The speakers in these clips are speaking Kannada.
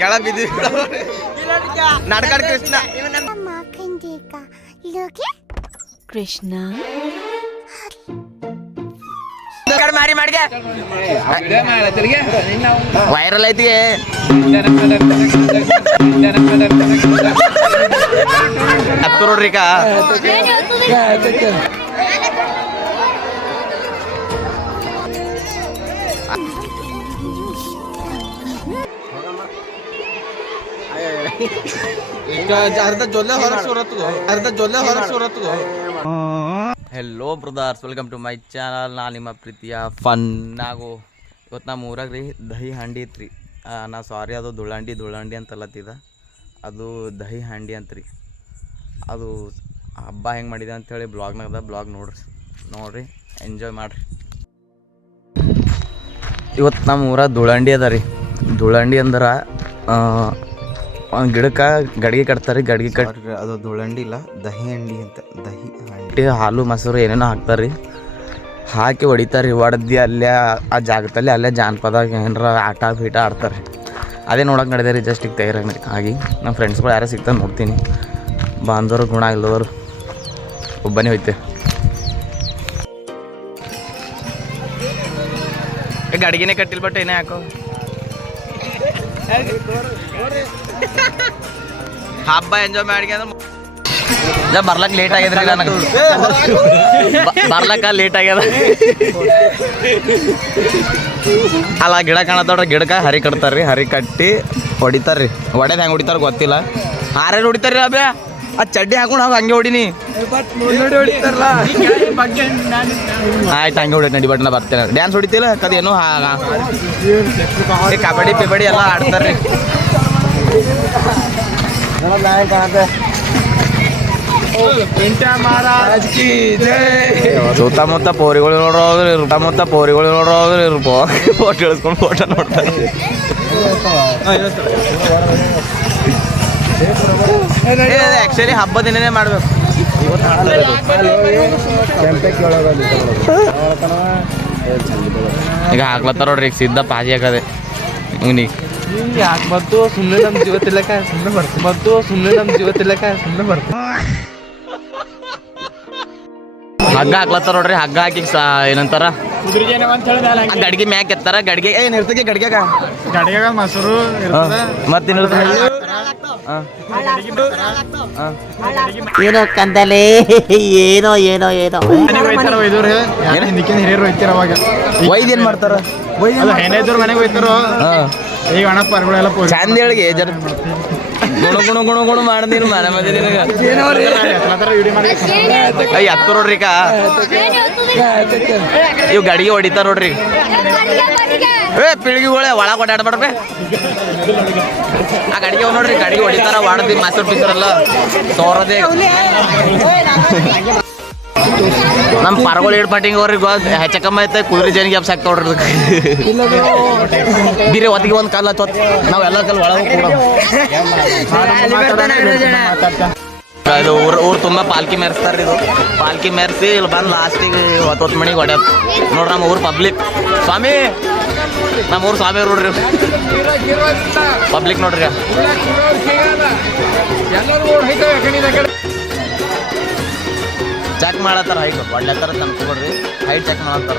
ಕೆಳ ಬಿದ್ದಿ ನಾಟಕ ಕೃಷ್ಣ ಕೃಷ್ಣ ಮಾರಿ ಮಾಡಿಗೆ ವೈರಲ್ ಐತಿ ಹತ್ತು ನೋಡ್ರಿ ಅರ್ಧ ಜೊಲ್ಲೆ ಹೊರಗೆ ಸುರತ್ತು hello brothers, welcome to my channel. ನಾನು ನಿಮ್ಮ ಪ್ರೀತಿಯ ಫನ್ ನಾವು ಇವತ್ತು ನಮ್ಮ ಊರಾಗ ರೀ ದಹಿ ಹಾಂಡಿ ಐತ್ರಿ. ನಾ ಸಾರಿ, ಅದು ದುಳ್ಳಂಡಿ ಅಂತಲ್ಲತ್ತಿದ, ಅದು ದಹಿ ಹಾಂಡಿ ಅಂತ್ರಿ. ಅದು ಹಬ್ಬ ಹೆಂಗೆ ಮಾಡಿದೆ ಅಂಥೇಳಿ ಬ್ಲಾಗ್ನಾಗದ, ಬ್ಲಾಗ್ ನೋಡ್ರಿ ಎಂಜಾಯ್ ಮಾಡಿರಿ. ಇವತ್ತು ನಮ್ಮ ಊರಾಗ ದುಳ್ಳಂಡಿ ಅದ ರೀ. ದುಳ್ಳಂಡಿ ಅಂದ್ರೆ ಒಂದು ಗಿಡಕ್ಕೆ ಗಡಿಗೆ ಕಟ್ತಾರೆ, ಗಡಿಗೆ ಕಟ್ರಿ. ಅದು ದುಳ್ಳಂಡಿ ಇಲ್ಲ, ದಹಿ ಹಂಡಿ ಅಂತ. ದಹಿ ಹಂಡಿ ಹಾಲು ಮೊಸರು ಏನೇನೋ ಹಾಕ್ತಾರೆ ರೀ, ಹಾಕಿ ಹೊಡಿತಾರೆ ರೀ. ಹೊಡೆದು ಅಲ್ಲೇ ಆ ಜಾಗದಲ್ಲಿ ಅಲ್ಲೇ ಜಾನಪದ ಏನಾರ ಆಟ ಬೀಟ ಆಡ್ತಾರೆ. ಅದೇ ನೋಡೋಕೆ ನಡೆದೇ ರೀ. ಜಸ್ಟ್ ಈಗ ತಯಾರಾಗಿ ಹಾಗೆ ನಮ್ಮ ಫ್ರೆಂಡ್ಸ್ಗಳು ಯಾರು ಸಿಗ್ತಾರೆ ನೋಡ್ತೀನಿ. ಬಾಂಧವರು ಗುಣ ಇಲ್ಲದವರು ಒಬ್ಬನೇ ಹೋಯ್ತೆ. ಗಡಿಗೆನೇ ಕಟ್ಟಿಲ್ ಬಟ್ ಏನೇ ಹಾಕೋ ಹಬ್ಬ ಎಂಜಾಯ್ ಮಾಡಿ ಅಂದ್ರೆ ಬರ್ಲಕ್ಕೆ ಲೇಟ್ ಆಗ್ಯದ್ರಿ. ನನಗೆ ಬರ್ಲಕ್ಕ ಲೇಟ್ ಆಗ್ಯದ. ಅಲ್ಲ ಗಿಡ ಕಾಣತ್ತೋಡ್ರಿ, ಗಿಡಕ್ಕೆ ಹರಿ ಕಟ್ತಾರ್ರಿ. ಹರಿ ಕಟ್ಟಿ ಹೊಡಿತಾರ್ರಿ. ಹೊಡೆದು ಹೆಂಗೆ ಹೊಡಿತಾರ ಗೊತ್ತಿಲ್ಲ, ಹಾರೇನು ಹೊಡಿತಾರ್ರಿ. ಅಬ್ಯಾ ಆ ಚಡ್ಡಿ ಹಾಕೊಂಡು ಹೋಗಿ ಹಂಗೆ ಹೊಡಿನಿ. ಆಯ್ತು ಹಂಗೆ ಹೊಡಿ ನಡಿ ಬಟ್ ನಾ ಬರ್ತೇನೆ. ಡ್ಯಾನ್ಸ್ ಹೊಡಿತಿಲ್ಲ ಕದೇನು ಕಬಡ್ಡಿ ಪಿಬಡ್ಡಿ ಎಲ್ಲ ಆಡ್ತಾರ್ರಿ. ಸುತ್ತಮುತ್ತ ಪೋರಿಗಳು ನೋಡ್ರಿ ಫೋಟೋ ಇಳಿಸ್ಕೊಂಡು ಫೋಟೋ ನೋಡ್ತಾರೆ. ಆ್ಯಕ್ಚುಲಿ ಹಬ್ಬದ ದಿನನೇ ಮಾಡ್ಬೇಕು. ಈಗ ಹಾಕ್ಲತ್ತಾರ ನೋಡ್ರಿ. ಈಗ ಸಿದ್ಧ ಪಾಜಿ ಹಾಕದೆ ಇವನಿಗೆ ಯಾಕೆ ಬಂತು ಸುಮ್ಮನೆ ನಮ್ಮ ಜೀವ ತಿಲ್ಲಕ ಸುಮ್ಮನೆ ಬರ್ತು. ಹಗ್ಗ ಹಾಕ್ಲತ್ತಾರ ನೋಡ್ರಿ. ಹಗ್ಗ ಹಾಕಿ ಏನಂತಾರ ಗಡಿಗೆ ಮ್ಯಾಕ್ ಎತ್ತಾರ. ಗಡಿಗೆ ಏನ್ ಇರ್ತದೆ ಗಡಿಗೆಗ ಮೊಸರು ಮತ್ತೇನು ಏನೋ ಕಂದಲೇ ಏನೋ ಒಯ್ದು ಏನ್ ಮಾಡ್ತಾರ? ಮನೆಗೆ ಹೋಯ್ತಾರೋ ಈಗ ಅಣ್ಣಪ್ಪಗಳೆಲ್ಲ ಚಂದ ಹೇಳಿಗೆ ಜರ ಗುಣ ಮಾಡ್ದೀನಿ ಮನೆ ಮಧ್ಯ ಹತ್ತು ನೋಡ್ರಿ. ಇವ್ ಗಡಿಗೆ ಹೊಡಿತಾರ ನೋಡ್ರಿ. ಪಿಳ್ಗಿಗಳೇ ಒಳಗೆ ಓಡಾಡ್ಬಾಡ್ಬೇ. ಆ ಗಡಿಗೆ ನೋಡ್ರಿ, ಗಡಿಗೆ ಹೊಡಿತಾರ. ಹೊಡೆದಿ ಮೊಸರು ಪಿಸರಲ್ಲ ಸೋರದೆ. ನಮ್ಮ ಪರಗಳು ಏಡ್ ಪಾಟಿಂಗ್ ಅವ್ರಿಗೆ ಹೆಚ್ಚಕಮ್ಮ ಐತೆ. ಕುದುರೆ ಜನಿಗೆ ಹಬ್ಸ ಹಾಕ್ತವ್ರಿ. ಬೀರೆ ಹೊತ್ತಿಗೆ ಒಂದು ಕಾಲ ನಾವೆಲ್ಲ ಕಲ್ ಒಳಗೆ ಇದು ಊರು ತುಂಬ ಪಾಲ್ಕಿ ಮೆರೆಸ್ತಾರ್ರಿ. ಇದು ಪಾಲ್ಕಿ ಮೆರೆಸಿ ಇಲ್ಲಿ ಬಂದು ಲಾಸ್ಟಿಗೆ ಹೊತ್ತು ಮಣಿಗೆ ಹೊಡ್ಯಾರ ನೋಡ್ರಿ. ನಮ್ಮ ಊರು ಪಬ್ಲಿಕ್ ಸ್ವಾಮಿ, ನಮ್ಮ ಊರು ಸ್ವಾಮಿ ನೋಡ್ರಿ. ಪಬ್ಲಿಕ್ ನೋಡ್ರಿ ಚೆಕ್ ಮಾಡತ್ತಾರ. ಹೈಟ್ ಒಡ್ಲತ್ತಾರ ತಂದ್ಕೊಡ್ರಿ. ಹೈಟ್ ಚೆಕ್ ಮಾಡತ್ತಾರ.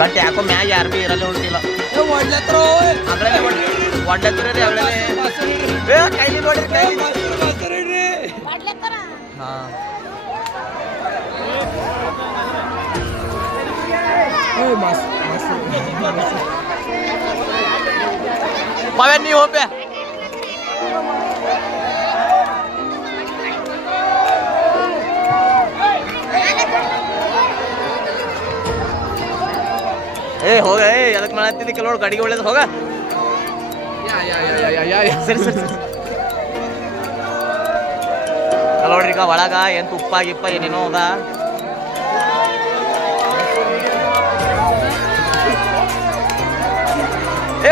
ಬಟ್ ಯಾಕೋ ಮ್ಯಾಗ ಯಾರು ಭೀ ಇರಲ್ಲ ಹೊಂಟಿಲ್ಲ. ಒಡ್ಲತ್ತರ ರೀ ಅವಳೇ ಕೈಲಿ ನೋಡ್ರಿ. ಹಾಂ ಪವನ್ ನೀವು ಹೋಗ್ಬೇ. ಹೋಗ ಎದಕ್ ಮಾಡತ್ತಿದ್ದಿ ಕೆಲವರು ಗಡಿಗೆ ಒಳ್ಳೇದು ಹೋಗ. ಸರಿ ನೋಡ್ರಿ. ಈಗ ಒಳಗ ಏನ್ ತುಪ್ಪ ಗಿಪ್ಪ ಏನೇನೋ ಅದ.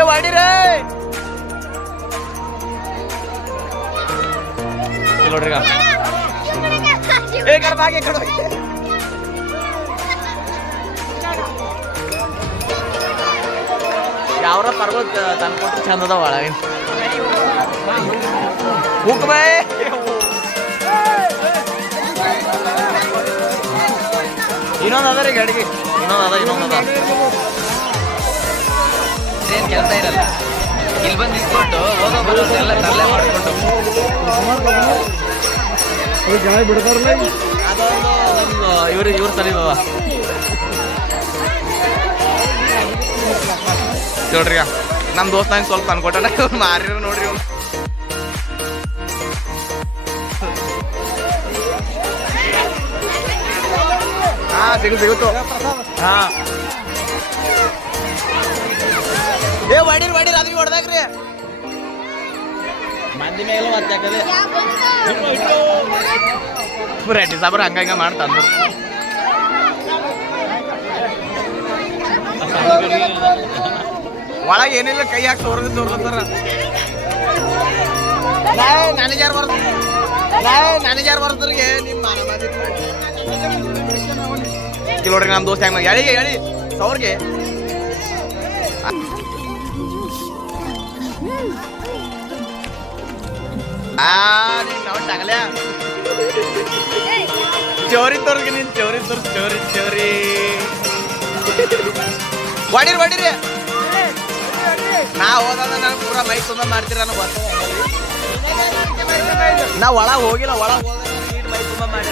ವಾಡಿರೇ ನೋಡ್ರಿ. ಯಾವ್ರ ಪರ್ವತ ತಂದ್ಕೊಟ್ರೆ ಚಂದ ಅದ ಒಳಗೆ. ಹುಕ್ ಬೈ ಇನ್ನೊಂದು ಅದ ರೀ ಗಾಡಿಗೆ ಇನ್ನೊಂದು ಅದ ಏನು ಕೆಲಸ ಇರಲ್ಲ ಇಲ್ಲಿ ಬಂದು ನಿಂತ್ಕೊಂಡು ಹೋಗೋ ಬರೋದು ಎಲ್ಲ ತರಲೆ ಮಾಡಿಕೊಂಡು ಬಿಡ್ತಾರಲ್ಲ ಅದೊಂದು ಇವ್ರು ಸರಿ ಬಾಬಾ ನೋಡ್ರಿ ನಮ್ಮ ದೋಸ್ತ ನಂಗೆ ಸ್ವಲ್ಪ ಅನ್ಕೊಟ್ಟಾನ ಇವ್ರು ಮಾರಿರೋ ನೋಡ್ರಿ ಇವ್ನು ಹಾ ಸಿಗುತ್ತು ಹಾ ಏ ಹೊಡೀರಿ ಅದಕ್ಕೆ ಹೊಡ್ದಾಗ್ರಿ ಮಂದಿ ಮೇಲೆ ಮತ್ತೆ ಯಾಕದೆ ರೆಡ್ಡಿ ಸಾಬ್ರು ಹಂಗ ಮಾಡ್ತಂದ್ರು ಒಳಗೆ ಏನಿಲ್ಲ ಕೈ ಹಾಕಿ ತೋರ್ಲತ್ತಾರ ಮ್ಯಾನೇಜರ್ ಬರ್ದ್ರಿಗೆ ನಿಮ್ಮ ನೋಡ್ರಿ ನಮ್ಮ ದೋಸ್ತ ಹೆಂಗ ಹೇಳಿ ಸೌರ್ಗೆ ಆಗಲ್ಯಾ ಚೋರಿ ತೋರ್ಗೆ ನೀನ್ ಚೋರಿ ಹೊಡೀರಿ ನಾ ಹೋದಾಗ ನಾನು ಪೂರಾ ಮೈ ತುಂಬ ಮಾಡ್ತೀರ ಅನ್ನೋ ಗೊತ್ತ ನಾ ಒಳಗೆ ಹೋಗಿಲ್ಲ ಒಳಗೆ ಹೋದಾಗ ಮೈ ತುಂಬ ಮಾಡಿ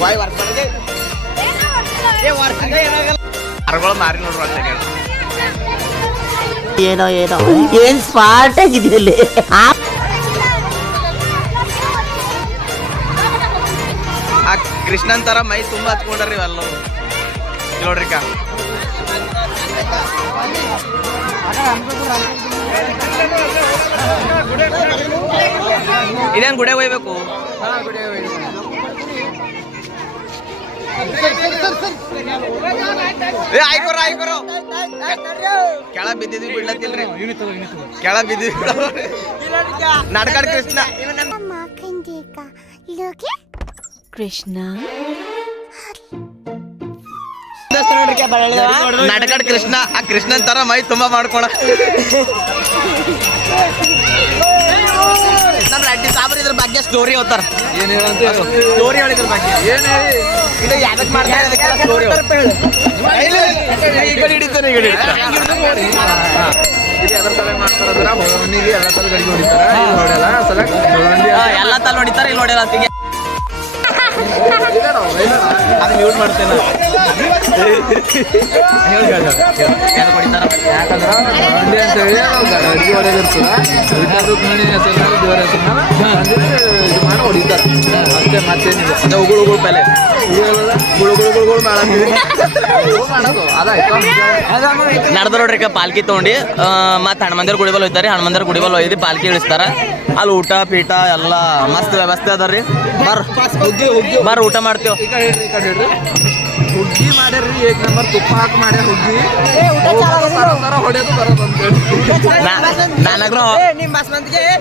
ಬಾಯ್ ಮರಗಳು ಮಾರಿ ನೋಡ್ರು ಅಂತ ಏನೋ ಏನ್ ಸ್ಮಾರ್ಟ್ ಆಗಿದೆಯಲ್ಲಿ ಆ ಕೃಷ್ಣನ್ ತರ ಮೈ ತುಂಬಾ ಹಚ್ಕೊಂಡ್ರಿ ಅಲ್ಲ ನೋಡ್ರಿ ಇದೇನ್ ಗುಡೆ ಹೋಯ್ಬೇಕು ಆಯ್ಕೋರು ಕೆಳ ಬಿದ್ದಿದ್ವಿ ಬಿಡ್ಲತ್ತಿಲ್ರಿ ಕೆಳ ಬಿದ್ದಿದ್ವಿ ನಡ್ಕಾಡ್ ಕೃಷ್ಣ ಕೃಷ್ಣ ನಡ್ಕಾಡ್ ಕೃಷ್ಣ ಆ ಕೃಷ್ಣನ್ ತರ ಮೈ ತುಂಬಾ ಮಾಡ್ಕೊಳ ನಮ್ ರೆಡ್ಡಿ ಸಾಬ್ರು ಇದ್ರ ಬಗ್ಗೆ ಸ್ಟೋರಿ ಓದ್ತಾರ ಸ್ಟೋರಿ ಹೇಳಿದ್ರ ಬಗ್ಗೆ ಇದು ಯಾವ್ದಕ್ ಮಾಡ್ತಾರೆ ಸ್ಟೋರಿ ಈಗ ಹಿಡಿತಾನೆ ಎಲ್ಲ ತಲೆ ಹೊಡಿತಾರೆ ಇಲ್ಲಿ ಹೊಡೆಯಲ್ಲ ಅಂತಿಗೆ ಅದು ಮ್ಯೂಟ್ ಮಾಡ್ತೇನೆ ಯಾಕಂದ್ರೆ ಅಂಡಿ ಅಂತ ಹೇಳಿ ಅಡಿಗೆ ಹೊಡೆದಿರ್ತದ ಇದು ಮಾಡಿ ಹೊಡಿತಾರೆ ಅಷ್ಟೇ ಮತ್ತೇನಿಲ್ಲ ಉಗುಳು ಪೆಲೆ ಗುಳುಗುಳು ಮಾಡೋದು ಅದಾಯ್ತು ನಡ್ದ ನೋಡ್ರಿ ಪಾಲ್ಕಿ ತಗೊಂಡು ಮತ್ತೆ ಹನುಮಂದಿರ ಗುಡಿಬಲ್ ಹೋಯ್ತಾರೆ ಹನುಮಂದಿರ ಗುಡಿಬಲ್ ಒಯ್ದು ಪಾಲ್ಕಿ ಇಳಿಸ್ತಾರ ಅಲ್ಲಿ ಊಟ ಪೀಠ ಎಲ್ಲ ಮಸ್ತ್ ವ್ಯವಸ್ಥೆ ಅದ ರೀ ಬರ್ರಿ ಊಟ ಮಾಡ್ತೀವಿ ಈ ಕಡೆ ಹೇಳ್ರಿ ಹುಗ್ಗಿ ಮಾಡ್ಯಾರ್ರಿ ಏಕ್ ನಂಬರ್ ತುಪ್ಪ ಹಾಕಿ ಮಾಡ್ಯಾರ ಹುಗ್ಗಿ ಹೊಡೆಯೋದು ಬರೋದು ನನಗ್ರ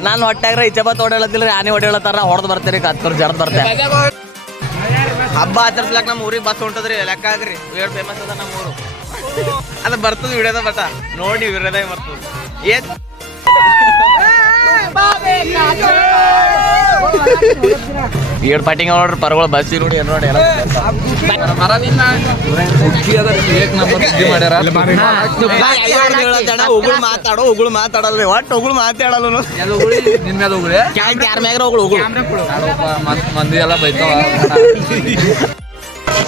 ನಾನು ಹೊಟ್ಟಾಗ್ರ ಇಚ್ಚಬತ್ ಹೊಡೆಯಲತ್ತಿಲ್ರಿ ಆನೆ ಹೊಡೆಯಲತ್ತಾರ ಹೊಡೆದು ಬರ್ತೀರಿ ಕತ್ತೂರು ಜರ್ದ್ ಬರ್ತೇವೆ ಹಬ್ಬ ಆಚರಿಸ್ಲಾಕ ನಮ್ಮ ಊರಿಗೆ ಬಸ್ ಹೊಂಟದ್ರಿ ಲೆಕ್ಕ ಆಗ್ರಿ ವೇರ್ ಫೇಮಸ್ ಅದ ನಮ್ಮ ಊರು ಅದು ಬರ್ತದ ವಿಡಿಯೋದ ಬಟ ನೋಡಿ ವಿಡಿಯೋದಾಗ ಬರ್ತದ ಏನ್ ಏಡ್ ಪಾಟಿಂಗ್ ನೋಡ್ರಿ ಪರ್ಗಳು ಬಸ್ಸಿ ನೋಡಿ ಏನ್ ನೋಡಿ ಹುಗ್ಗಿ ಅದ ಏಕ್ ನಂಬರ್ ಹುಗ್ಗಿ ಮಾಡ್ಯಾರ ಉಗುಳು ಮಾತಾಡಲ್ರಿ ಒಟ್ಟು ಉಗುಳು ಮಾತಾಡಲ್ಲ ನಿನ್ ಮೇಲೆ ಉಗುಳಿ ಯಾರ ಮ್ಯಾಗ್ರ ಉಗುಳು ಮಂದಿ ಎಲ್ಲ ಬೈತಾವ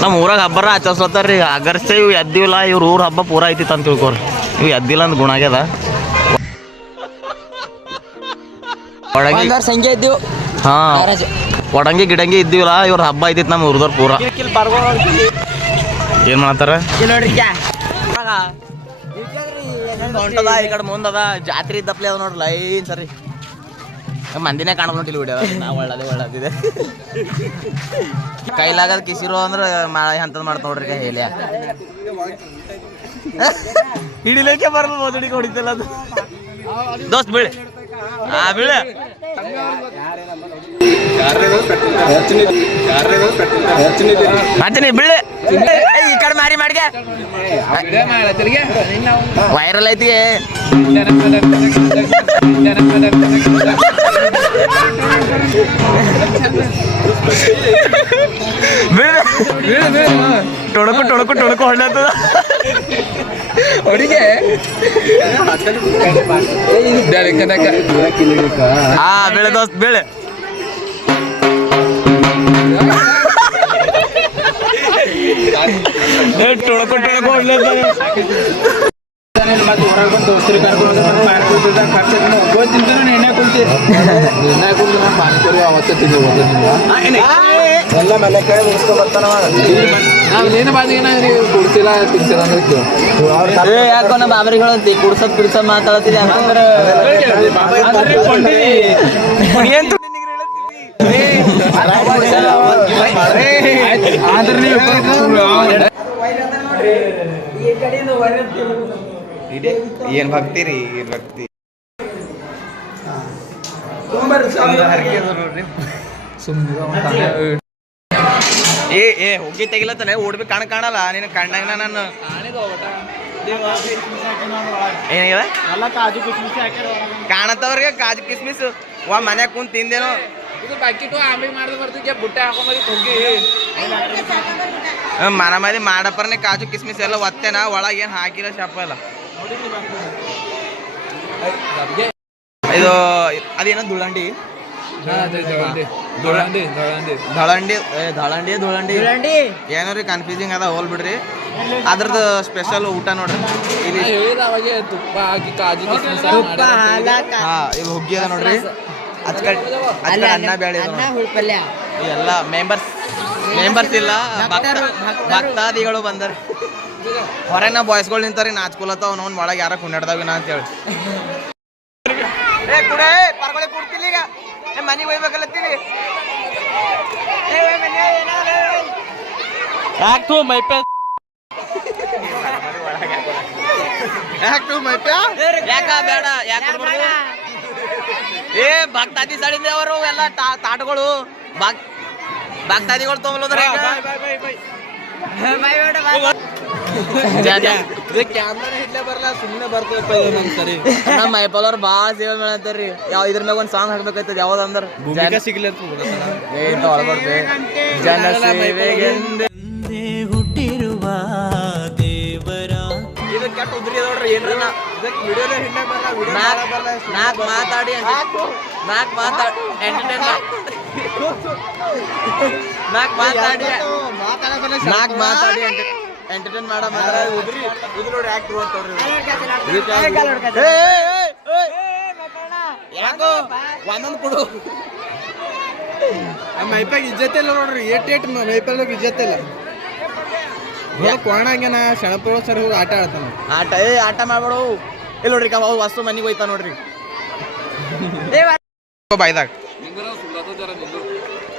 ನಮ್ಮ ಊರಾಗ ಹಬ್ಬರ ಆಚರಿಸ್ಲತ್ತಾರ್ರಿ ಅಗರ್ಸೆ ಇವು ಎದ್ದಿಲ್ಲ ಇವ್ರ ಊರ ಹಬ್ಬ ಪೂರ ಐತಿತ್ತು ಅಂತ ತಿಳ್ಕೊರಿ ಇವು ಎದ್ದಿಲ್ಲ ಅಂತ ಗುಣ ಆಗ್ಯದ ಸಂಜೆ ಇದ್ದೀವಿ ಹಾ ಒಡಂಗಿ ಗಿಡಂಗಿ ಇದ್ದೀವಲ್ಲ ಇವ್ರ ಹಬ್ಬ ಐತಿತ್ತು ನಮ್ಮ ಊರ್ದವ್ರು ಪೂರ ಏನ್ ಮಾಡ್ತಾರ ಹೊಂಟದ ಈ ಕಡೆ ಮುಂದದ ಜಾತ್ರೆ ಇದ್ದಪ್ಲೆ ಅದ ನೋಡ್ರಿ ಲೈನ್ ಸರಿ ಮಂದಿನೇ ಕಾಣೋದು ನೋಡಿ ವಿಡಿಯೋ ಒಳ್ಳೇದಿದೆ ಕೈಲಾಗದ ಕಿಸಿರೋ ಅಂದ್ರೆ ಎಂತದ್ ಮಾಡ್ತ ನೋಡ್ರಿ ಹೇಳಿ ಹಿಡಿಲಿಕ್ಕೆ ಬರಲ್ಲ ಮೊದಲಿಗೆ ಹೊಡಿತಿಲ್ಲ ಅದು ದೋಸ್ತ್ ಬೀಳಿ ಬೀಳೆ ಹಚ್ಚಿನಿ ಬೀಳೆ ಈ ಕಡೆ ಮಾರಿ ಮಾಡ್ಗೆ ವೈರಲ್ ಐತಿ ಟೊಣಕು ಟೊಣಕು ಟೊಣಕು ಹೊಳ್ಳತ್ತದ ಅವರಿಗೆ ಹಾ ಬೆಳೆ ದೋಸ್ತ್ ಬೆಳೆ ಟೊಣಕು ಟೊಣಕು ಹೊಳ್ಳತ್ತದ ಮತ್ತೆ ಹೊರಗೆ ಬಂದು ದೋಸ್ತರು ಕರ್ಕೊಂಡು ಖರ್ಚು ಒಬ್ಬ ತಿಂತಾನೆ ಎಣ್ಣೆ ಕುಲ್ತಿ ಎಣ್ಣೆ ಕುಲ್ತು ನಾನು ಪಾನಿಪುರಿ ಅವತ್ತೇ ತಿಂದು ಎಲ್ಲ ಮನೆ ಕಡೆ ಮುಗಿಸ್ಕೊಂಡ್ ಬರ್ತಾನವ ಏನು ಬಾದಿಗೆ ಕುಡ್ಸಿಲ್ಲ ತಿನ್ಸಿಲ್ಲ ಅಂದ್ರೆ ಯಾಕೋ ನಮ್ಮ ಬಾಬರಿಗೆ ಹೇಳಂತಿ ಕುಡ್ಸದ್ ಪಿಡ್ಸದ್ ಮಾತಾಡತ್ತೀರಿ ಯಾಕಂದ್ರೆ ಏನ್ ಭಕ್ತಿ ರೀ ಏನ್ ಭಕ್ತಿ ಏ ಹೋಗಿ ತೆಗಿಲತ್ತಾನೆ ಓಡ್ಬೇಕು ಕಾಣಲ್ಲ ನೀನು ಕಣ್ಣಾಗ ನಾನು ಏನಾಗ್ಯದ ಕಾಣತ್ತವ್ರಿಗೆ ಕಾಜು ಕಿಸ್ಮಿಸ್ ಮನ್ಯಾಗ ಕುಂತ ತಿಂದೇನೋ ಇದು ಬಕೆಟು ಆಮೇಲೆ ಮಾಡಿದ್ ಬರ್ತಿದ್ದೆ ಬುಟ್ಟೆ ಹಾಕೊಂಬದಿ ಹೋಗಿ ಮನ ಮದಿ ಮಾಡಪ್ಪರನೆ ಕಾಜು ಕಿಸ್ಮಿಸ್ ಎಲ್ಲ ಒತ್ತೇನ ಒಳಗೆ ಏನು ಹಾಕಿಲ್ಲ ಶಾಪ ಎಲ್ಲ ಇದು ಅದೇನೋ ದುಳಂಡಿ ಧಳಂಡಿ ಏನೋ ರೀ ಕನ್ಫ್ಯೂಸಿಂಗ್ ಅದ ಹೋಲ್ ಬಿಡ್ರಿ ಅದ್ರದ್ದು ಸ್ಪೆಷಲ್ ಊಟ ನೋಡ್ರಿ ಇಲ್ಲಿ ಅವಾಗೆ ತುಪ್ಪ ಹಾಕಿ ಕಾಜು ಕಿಸ್ಮಿಸ್ ಹಾ ಇಲ್ಲಿ ಹುಗ್ಗಿ ಅದ ನೋಡ್ರಿ ಅನ್ನ ಬೇಳೆ ಎಲ್ಲ ಮೆಂಬರ್ಸ್ ಇಲ್ಲ ಭಕ್ತಾದಿಗಳು ಬಂದಾರ ಹೊರಗೆ ನಾ ಬಾಯ್ಸ್ಗಳು ನಿಂತಾರಿ ನಾಚ್ಕೊಲತ್ತಾವ ನೋನ್ ಒಳಗೆ ಯಾರ ಕುಂಡಾಡ್ದಾವಿನ ಅಂತೇಳಿ ಕೊಡ್ತಿಲ್ಲ ಈಗ ಮನೆಗೆ ಹೋಗ್ಬೇಕಲ್ಲತ್ತೀವಿ ಯಾಕ ಬೇಡ ಏ ಭಕ್ತಾದಿ ಸಡಿಂದ ಅವರು ಎಲ್ಲ ತಾಟಗಳು ಭಕ್ತಾದಿಗಳು ತಗೊಳ್ಳೋದ್ರ ಕ್ಯಾಮ್ರಾ ಹಿಡ್ಲೇ ಬರಲ್ಲ ಸುಮ್ಮನೆ ಬರ್ತದೆ ನಮ್ಮ ಮೈಪಾಲ್ ಅವ್ರು ಭಾಳ ಸೇವೆ ಮಾಡತ್ತಾರ್ರಿ ಯಾವ ಇದ್ರ ಮ್ಯಾಗ ಒಂದು ಸಾಂಗ್ ಹಾಕ್ಬೇಕಾಯ್ತದ ಯಾವ್ದಂದ್ರ ಸಿಗ್ಲಿ ಜನ ಸೇವೆಗೆಂದೇ ಹುಟ್ಟಿರುವ ದೇವರ ಇದು ಕೆಟ್ಟ ಉದ್ರಿ ನೋಡ್ರಿ ಏನ್ರ ನಾಲ್ಕು ಮಾತಾಡಿ ಎಂಟರ್ಟೈನ್ ಮಾಡ ಯಾಕೋ ಒಂದೊಂದು ಕೊಡು ಮೈಪಾಗ ಇಜ್ಜತೆ ಇಲ್ಲ ನೋಡ್ರಿ ಏಟ್ ಮೈಪಾಗ ಇಜ್ಜತೆ ಇಲ್ಲ ಕೋಣಂಗೆನ ಶಣಪ್ಪ ಸರ್ ಹೋಗಿ ಆಟ ಆಡ್ತಾನ ಆಟ ಮಾಡ್ಬೇಡು ಇಲ್ಲ ನೋಡ್ರಿ ವಸ್ತು ಮನೆಗೆ ಹೋಯ್ತಾ ನೋಡ್ರಿ ಬಾಯ್ದಾಗ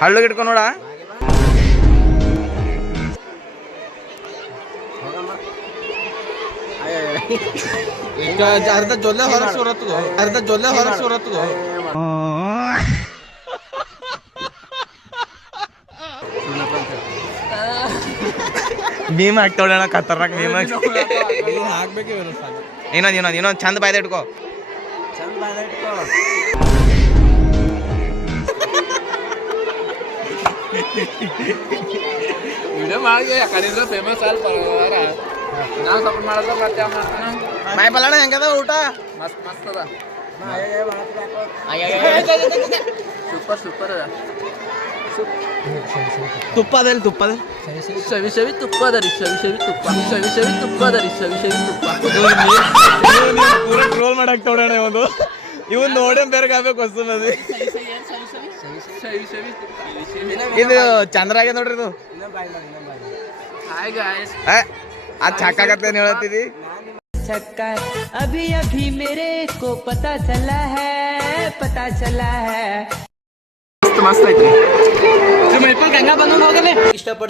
ಹಳ್ಳು ಇಟ್ಕೊಂಡು ನೋಡ ಅರ್ಧ ಜೊಲ್ಲೆ ಹೊರಗೆ ಸೂರತ್ತದು ಮೀಮ್ ಹಾಕ್ತವಳ ಖತರ್ನಾಕ್ ಮೀಮ್ ಹಾಕ್ಬೇಕೇ ಇನ್ನೊಂದು ಚಂದ ಬಾಯ್ದ ಇಟ್ಕೋ ವಿಡಿಯೋ ಮಾಡಿ ಆ ಕಡೆಯಿಂದ ಫೇಮಸ್ ಅಲ್ಲ ನಾವು ಸಪೋರ್ಟ್ ಮಾಡೋದು ಮತ್ತೆ ಮಾಯ ಬಲ್ಲಣ್ಣ ಹೆಂಗದ ಊಟ ಮಸ್ತ್ ಅದ ಸೂಪರ್ ತುಪ್ಪದ ಶವಿ ತುಪ್ಪ ಅದ ರೀ ಶವಿ ತುಪ್ಪ ಅದ ರೀ ಪೂರ ಟ್ರೋಲ್ ಮಾಡಕ್ ತೊಡೋಣ ಒಂದು ಇವನ್ ನೋಡೇ ಬೇರೆ ಆಗ್ಬೇಕು ಹೊಸ ಮದಿ ಇದು ಚಂದ್ರಾಗೆ ನೋಡ್ರಿ ಇದು ಅದ್ ಚಾಕಾಗತ್ತೇನು ಹೇಳತ್ತಿದಿ अभी अभी मेरे को पता चला है ಮಸ್ತ್ ಐತಿ ಗಂಗಾ ಬಂದು ಹೋಗಲೇ ಇಷ್ಟಪಡ್ತೀನಿ